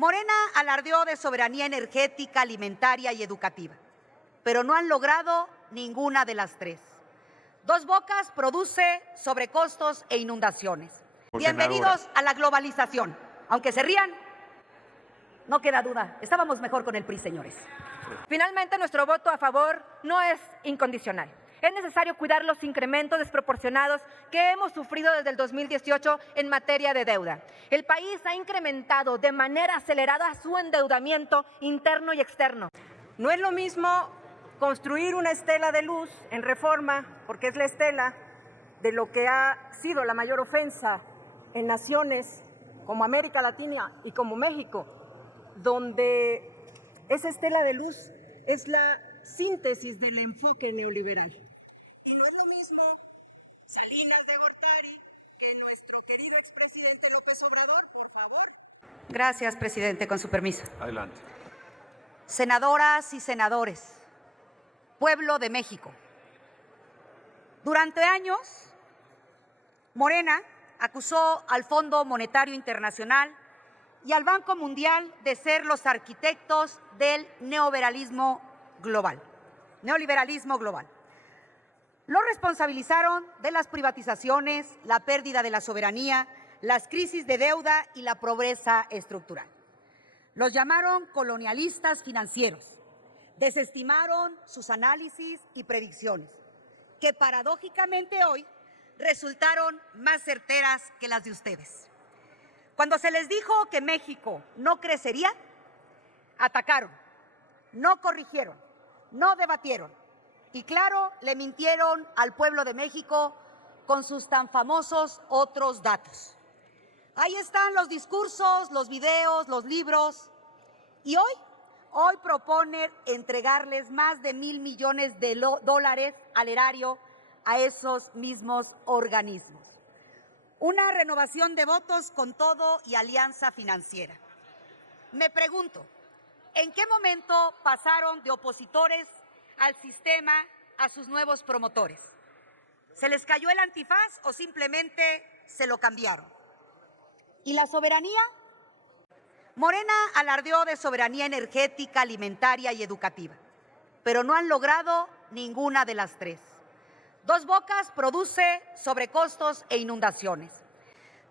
Morena alardeó de soberanía energética, alimentaria y educativa, pero no han logrado ninguna de las tres. Dos Bocas produce sobrecostos e inundaciones. Bienvenidos a la globalización. Aunque se rían, no queda duda, estábamos mejor con el PRI, señores. Finalmente, nuestro voto a favor no es incondicional. Es necesario cuidar los incrementos desproporcionados que hemos sufrido desde el 2018 en materia de deuda. El país ha incrementado de manera acelerada su endeudamiento interno y externo. No es lo mismo construir una estela de luz en Reforma, porque es la estela de lo que ha sido la mayor ofensa en naciones como América Latina y como México, donde esa estela de luz es la síntesis del enfoque neoliberal. Y no es lo mismo Salinas de Gortari que nuestro querido expresidente López Obrador, por favor. Gracias, presidente, con su permiso. Adelante. Senadoras y senadores, pueblo de México. Durante años, Morena acusó al Fondo Monetario Internacional y al Banco Mundial de ser los arquitectos del neoliberalismo global. Lo responsabilizaron de las privatizaciones, la pérdida de la soberanía, las crisis de deuda y la pobreza estructural. Los llamaron colonialistas financieros. Desestimaron sus análisis y predicciones, que paradójicamente hoy resultaron más certeras que las de ustedes. Cuando se les dijo que México no crecería, atacaron, no corrigieron, no debatieron y, claro, le mintieron al pueblo de México con sus tan famosos otros datos. Ahí están los discursos, los videos, los libros y hoy proponen entregarles más de $1,000 millones al erario a esos mismos organismos. Una renovación de votos con todo y alianza financiera. Me pregunto, ¿en qué momento pasaron de opositores al sistema a sus nuevos promotores? ¿Se les cayó el antifaz o simplemente se lo cambiaron? ¿Y la soberanía? Morena alardeó de soberanía energética, alimentaria y educativa, pero no han logrado ninguna de las tres. Dos Bocas produce sobrecostos e inundaciones.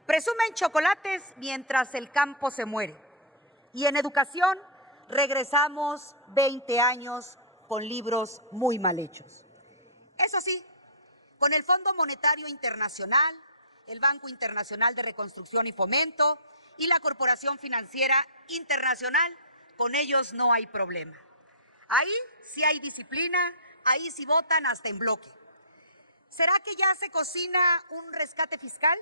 Presumen chocolates mientras el campo se muere. Y en educación regresamos 20 años con libros muy mal hechos. Eso sí, con el Fondo Monetario Internacional, el Banco Internacional de Reconstrucción y Fomento y la Corporación Financiera Internacional, con ellos no hay problema. Ahí sí hay disciplina, ahí sí votan hasta en bloque. ¿Será que ya se cocina un rescate fiscal?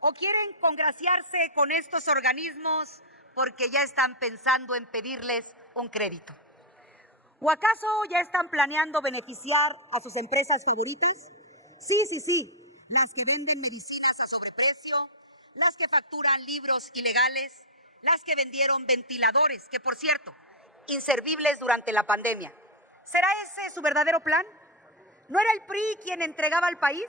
¿O quieren congraciarse con estos organismos porque ya están pensando en pedirles un crédito? ¿O acaso ya están planeando beneficiar a sus empresas favoritas? Sí, las que venden medicinas a sobreprecio, las que facturan libros ilegales, las que vendieron ventiladores, que por cierto, inservibles durante la pandemia. ¿Será ese su verdadero plan? ¿No era el PRI quien entregaba al país?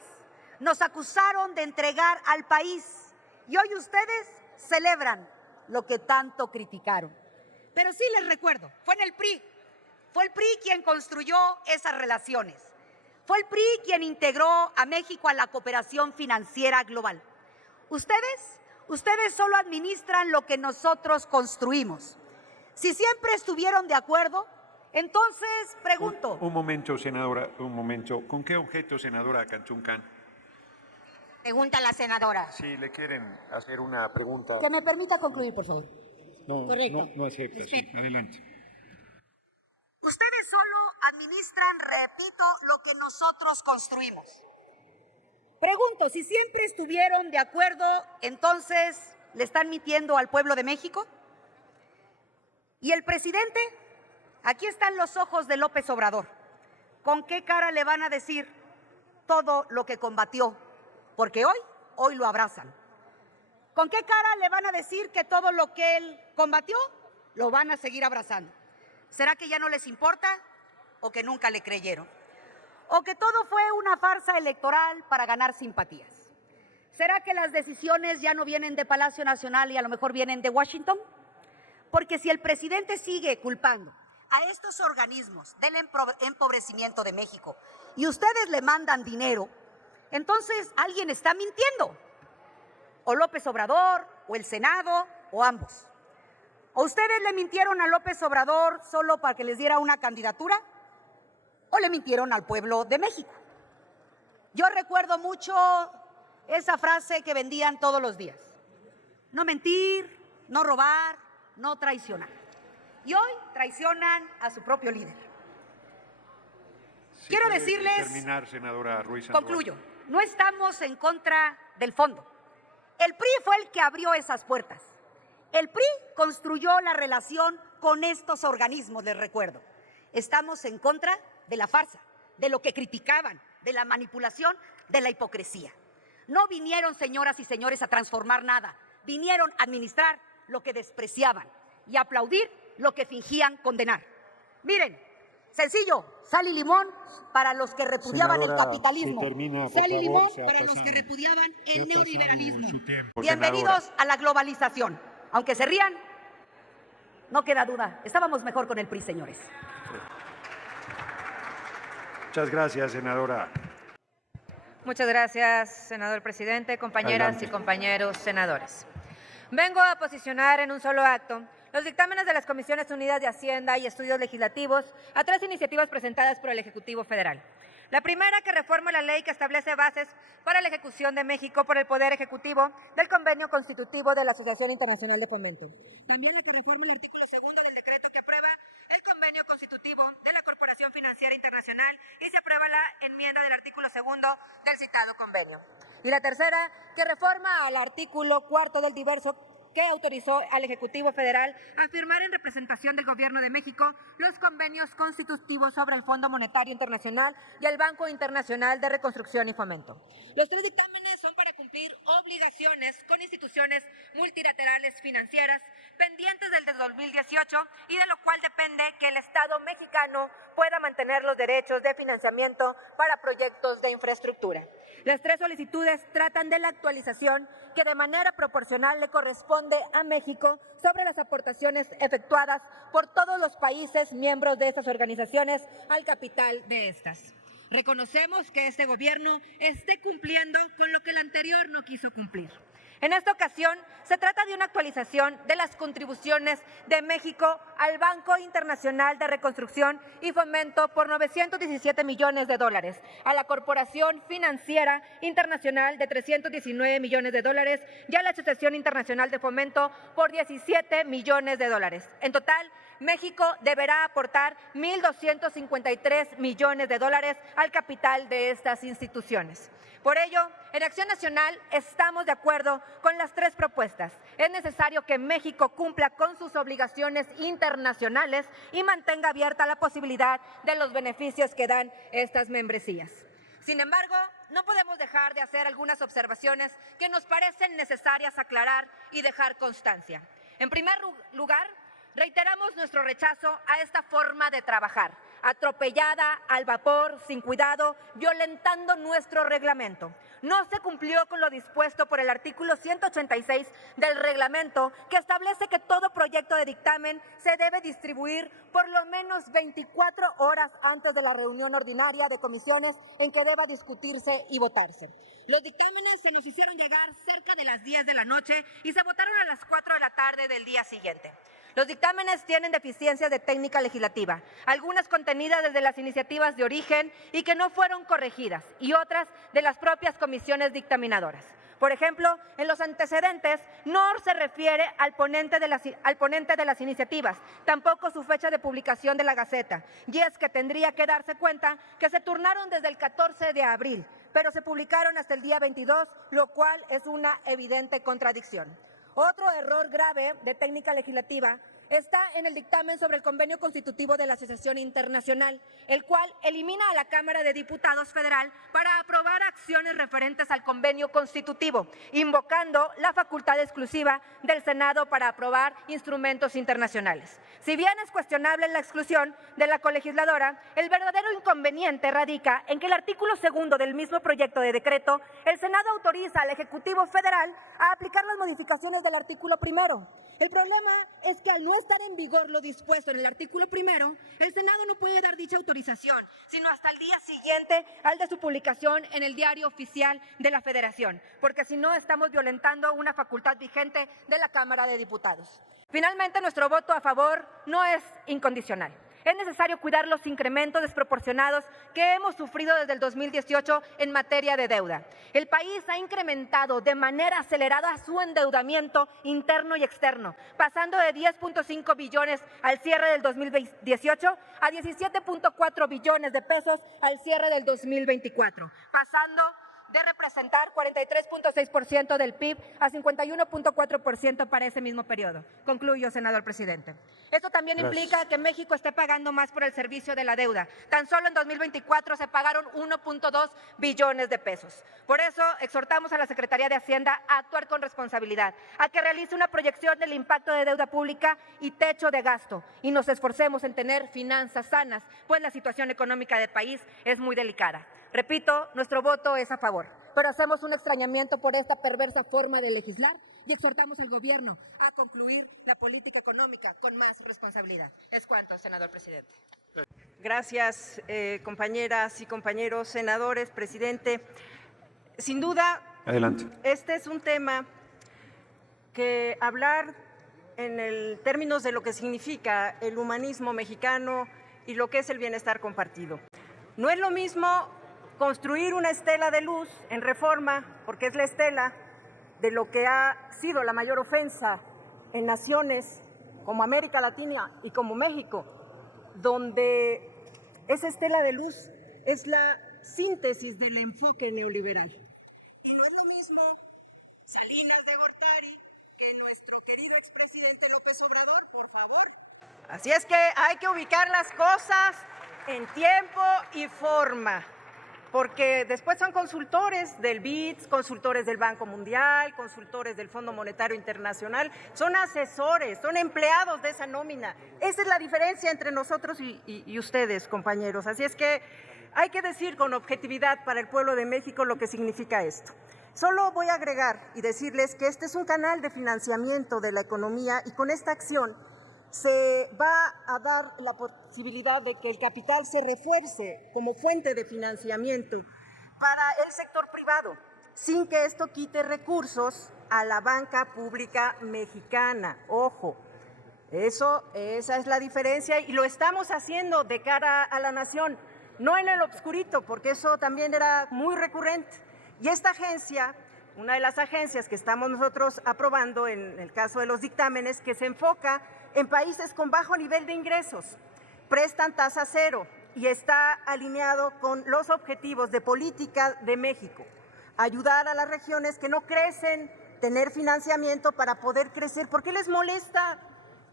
Nos acusaron de entregar al país y hoy ustedes celebran lo que tanto criticaron. Pero sí les recuerdo, fue el PRI quien construyó esas relaciones. Fue el PRI quien integró a México a la cooperación financiera global. Ustedes solo administran lo que nosotros construimos. Si siempre estuvieron de acuerdo, entonces pregunto. Un momento, senadora, un momento. ¿Con qué objeto, senadora Canchuncan? Pregunta la senadora. Si le quieren hacer una pregunta. Que me permita concluir, por favor. No, correcto. No acepta, sí. Adelante. Ustedes solo administran, repito, lo que nosotros construimos. Pregunto, si siempre estuvieron de acuerdo, entonces, ¿le están mintiendo al pueblo de México? ¿Y el presidente? Aquí están los ojos de López Obrador. ¿Con qué cara le van a decir todo lo que combatió? Porque hoy lo abrazan. ¿Con qué cara le van a decir que todo lo que él combatió lo van a seguir abrazando? ¿Será que ya no les importa o que nunca le creyeron? ¿O que todo fue una farsa electoral para ganar simpatías? ¿Será que las decisiones ya no vienen de Palacio Nacional y a lo mejor vienen de Washington? porque si el presidente sigue culpando a estos organismos del empobrecimiento de México y ustedes le mandan dinero, entonces alguien está mintiendo. O López Obrador, o el Senado, o ambos. ¿O ustedes le mintieron a López Obrador solo para que les diera una candidatura? ¿O le mintieron al pueblo de México? Yo recuerdo mucho esa frase que vendían todos los días: no mentir, no robar, no traicionar. Y hoy traicionan a su propio líder. Sí, Quiero puede decirles, terminar, senadora Ruiz Sandoval. concluyo, no estamos en contra del fondo. El PRI fue el que abrió esas puertas. El PRI construyó la relación con estos organismos, les recuerdo. Estamos en contra de la farsa, de lo que criticaban, de la manipulación, de la hipocresía. No vinieron, señoras y señores, a transformar nada. Vinieron a administrar lo que despreciaban y a aplaudir lo que fingían condenar. Miren, sencillo, sal y limón para los que repudiaban el capitalismo. Sal y limón para los que repudiaban el neoliberalismo. Bienvenidos a la globalización. Aunque se rían, no queda duda, estábamos mejor con el PRI, señores. Muchas gracias, senadora. Muchas gracias, senador presidente, compañeras Adelante. y compañeros senadores. Vengo a posicionar en un solo acto los dictámenes de las Comisiones Unidas de Hacienda y Estudios Legislativos a 3 iniciativas presentadas por el Ejecutivo Federal. La primera, que reforma la ley que establece bases para la ejecución de México por el Poder Ejecutivo del Convenio Constitutivo de la Asociación Internacional de Fomento. También la que reforma el artículo 2 del decreto que aprueba el Convenio Constitutivo de la Corporación Financiera Internacional y se aprueba la enmienda del artículo 2 del citado convenio. Y la tercera, que reforma al artículo 4 del diverso que autorizó al Ejecutivo Federal a firmar en representación del Gobierno de México los convenios constitutivos sobre el Fondo Monetario Internacional y el Banco Internacional de Reconstrucción y Fomento. Los 3 dictámenes son para cumplir obligaciones con instituciones multilaterales financieras pendientes del 2018 y de lo cual depende que el Estado mexicano pueda mantener los derechos de financiamiento para proyectos de infraestructura. Las 3 solicitudes tratan de la actualización que de manera proporcional le corresponde a México sobre las aportaciones efectuadas por todos los países miembros de estas organizaciones al capital de estas. Reconocemos que este gobierno esté cumpliendo con lo que el anterior no quiso cumplir. En esta ocasión, se trata de una actualización de las contribuciones de México al Banco Internacional de Reconstrucción y Fomento por $917 millones, a la Corporación Financiera Internacional de $319 millones y a la Asociación Internacional de Fomento por $17 millones. En total, México deberá aportar $1,253 millones al capital de estas instituciones. Por ello, en Acción Nacional estamos de acuerdo con las 3 propuestas. Es necesario que México cumpla con sus obligaciones internacionales y mantenga abierta la posibilidad de los beneficios que dan estas membresías. Sin embargo, no podemos dejar de hacer algunas observaciones que nos parecen necesarias aclarar y dejar constancia. En primer lugar, reiteramos nuestro rechazo a esta forma de trabajar, atropellada, al vapor, sin cuidado, violentando nuestro reglamento. No se cumplió con lo dispuesto por el artículo 186 del reglamento, que establece que todo proyecto de dictamen se debe distribuir por lo menos 24 horas antes de la reunión ordinaria de comisiones en que deba discutirse y votarse. Los dictámenes se nos hicieron llegar cerca de las 10 de la noche y se votaron a las 4 de la tarde del día siguiente. Los dictámenes tienen deficiencias de técnica legislativa, algunas contenidas desde las iniciativas de origen y que no fueron corregidas, y otras de las propias comisiones dictaminadoras. Por ejemplo, en los antecedentes no se refiere al ponente de las iniciativas, tampoco su fecha de publicación de la Gaceta, y es que tendría que darse cuenta que se turnaron desde el 14 de abril, pero se publicaron hasta el día 22, lo cual es una evidente contradicción. Otro error grave de técnica legislativa está en el dictamen sobre el convenio constitutivo de la Asociación Internacional, el cual elimina a la Cámara de Diputados Federal para aprobar acciones referentes al convenio constitutivo, invocando la facultad exclusiva del Senado para aprobar instrumentos internacionales. Si bien es cuestionable la exclusión de la colegisladora, el verdadero inconveniente radica en que el artículo 2 del mismo proyecto de decreto, el Senado autoriza al Ejecutivo Federal a aplicar las modificaciones del artículo 1. El problema es que al no estar en vigor lo dispuesto en el artículo primero, el Senado no puede dar dicha autorización, sino hasta el día siguiente al de su publicación en el Diario Oficial de la Federación, porque si no estamos violentando una facultad vigente de la Cámara de Diputados. Finalmente, nuestro voto a favor no es incondicional. Es necesario cuidar los incrementos desproporcionados que hemos sufrido desde el 2018 en materia de deuda. El país ha incrementado de manera acelerada su endeudamiento interno y externo, pasando de 10.5 billones al cierre del 2018 a 17.4 billones de pesos al cierre del 2024, pasando de representar 43.6% del PIB a 51.4% para ese mismo periodo. Concluyo, senador presidente. Esto también implica que México esté pagando más por el servicio de la deuda. Tan solo en 2024 se pagaron 1.2 billones de pesos. Por eso exhortamos a la Secretaría de Hacienda a actuar con responsabilidad, a que realice una proyección del impacto de deuda pública y techo de gasto, y nos esforcemos en tener finanzas sanas, pues la situación económica del país es muy delicada. Repito, nuestro voto es a favor, pero hacemos un extrañamiento por esta perversa forma de legislar y exhortamos al gobierno a concluir la política económica con más responsabilidad. Es cuanto, senador presidente. Gracias, compañeras y compañeros senadores, presidente. Sin duda, Adelante. este es un tema que hablar en términos de lo que significa el humanismo mexicano y lo que es el bienestar compartido. No es lo mismo construir una estela de luz en Reforma, porque es la estela de lo que ha sido la mayor ofensa en naciones como América Latina y como México, donde esa estela de luz es la síntesis del enfoque neoliberal. Y no es lo mismo Salinas de Gortari que nuestro querido expresidente López Obrador, por favor. Así es que hay que ubicar las cosas en tiempo y forma, porque después son consultores del BID, consultores del Banco Mundial, consultores del Fondo Monetario Internacional, son asesores, son empleados de esa nómina. Esa es la diferencia entre nosotros y ustedes, compañeros. Así es que hay que decir con objetividad para el pueblo de México lo que significa esto. Solo voy a agregar y decirles que este es un canal de financiamiento de la economía y con esta acción se va a dar la posibilidad de que el capital se refuerce como fuente de financiamiento para el sector privado, sin que esto quite recursos a la banca pública mexicana. Ojo, esa es la diferencia y lo estamos haciendo de cara a la nación, no en el obscurito, porque eso también era muy recurrente. Y esta agencia, una de las agencias que estamos nosotros aprobando en el caso de los dictámenes, que se enfoca en países con bajo nivel de ingresos, prestan tasa cero y está alineado con los objetivos de política de México. Ayudar a las regiones que no crecen, tener financiamiento para poder crecer. ¿Por qué les molesta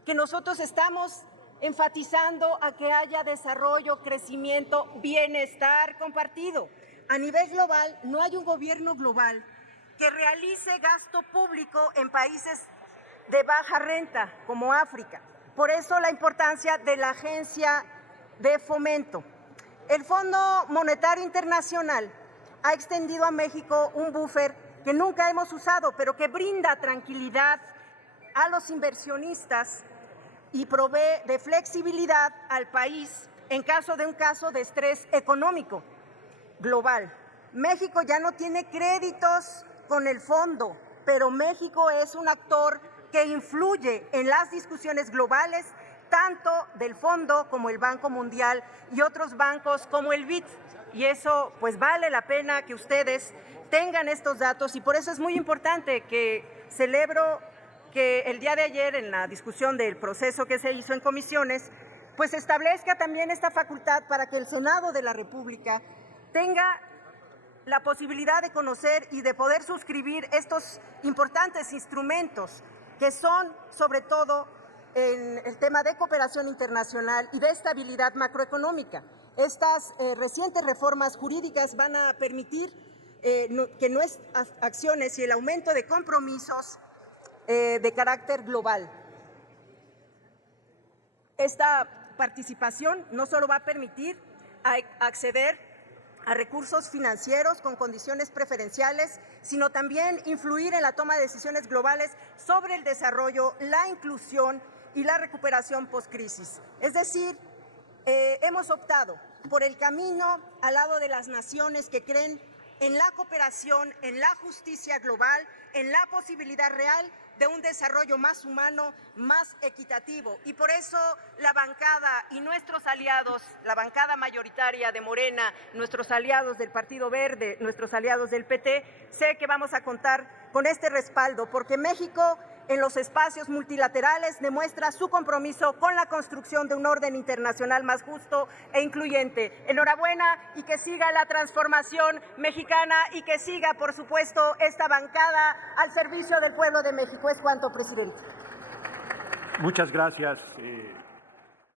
que nosotros estamos enfatizando a que haya desarrollo, crecimiento, bienestar compartido? A nivel global, no hay un gobierno global que realice gasto público en países de baja renta, como África. Por eso la importancia de la agencia de fomento. El Fondo Monetario Internacional ha extendido a México un buffer que nunca hemos usado, pero que brinda tranquilidad a los inversionistas y provee de flexibilidad al país en caso de un caso de estrés económico global. México ya no tiene créditos con el fondo, pero México es un actor que influye en las discusiones globales, tanto del fondo como el Banco Mundial y otros bancos como el BID. Y eso pues vale la pena que ustedes tengan estos datos y por eso es muy importante que celebro que el día de ayer en la discusión del proceso que se hizo en comisiones, pues establezca también esta facultad para que el Senado de la República tenga la posibilidad de conocer y de poder suscribir estos importantes instrumentos que son sobre todo en el tema de cooperación internacional y de estabilidad macroeconómica. Estas recientes reformas jurídicas van a permitir que nuestras acciones y el aumento de compromisos de carácter global. Esta participación no solo va a permitir acceder a recursos financieros con condiciones preferenciales, sino también influir en la toma de decisiones globales sobre el desarrollo, la inclusión y la recuperación postcrisis. Es decir, hemos optado por el camino al lado de las naciones que creen en la cooperación, en la justicia global, en la posibilidad real de un desarrollo más humano, más equitativo. Y por eso la bancada y nuestros aliados, la bancada mayoritaria de Morena, nuestros aliados del Partido Verde, nuestros aliados del PT, sé que vamos a contar con este respaldo, porque México en los espacios multilaterales demuestra su compromiso con la construcción de un orden internacional más justo e incluyente. Enhorabuena y que siga la transformación mexicana y que siga, por supuesto, esta bancada al servicio del pueblo de México. Es cuanto, presidente. Muchas gracias.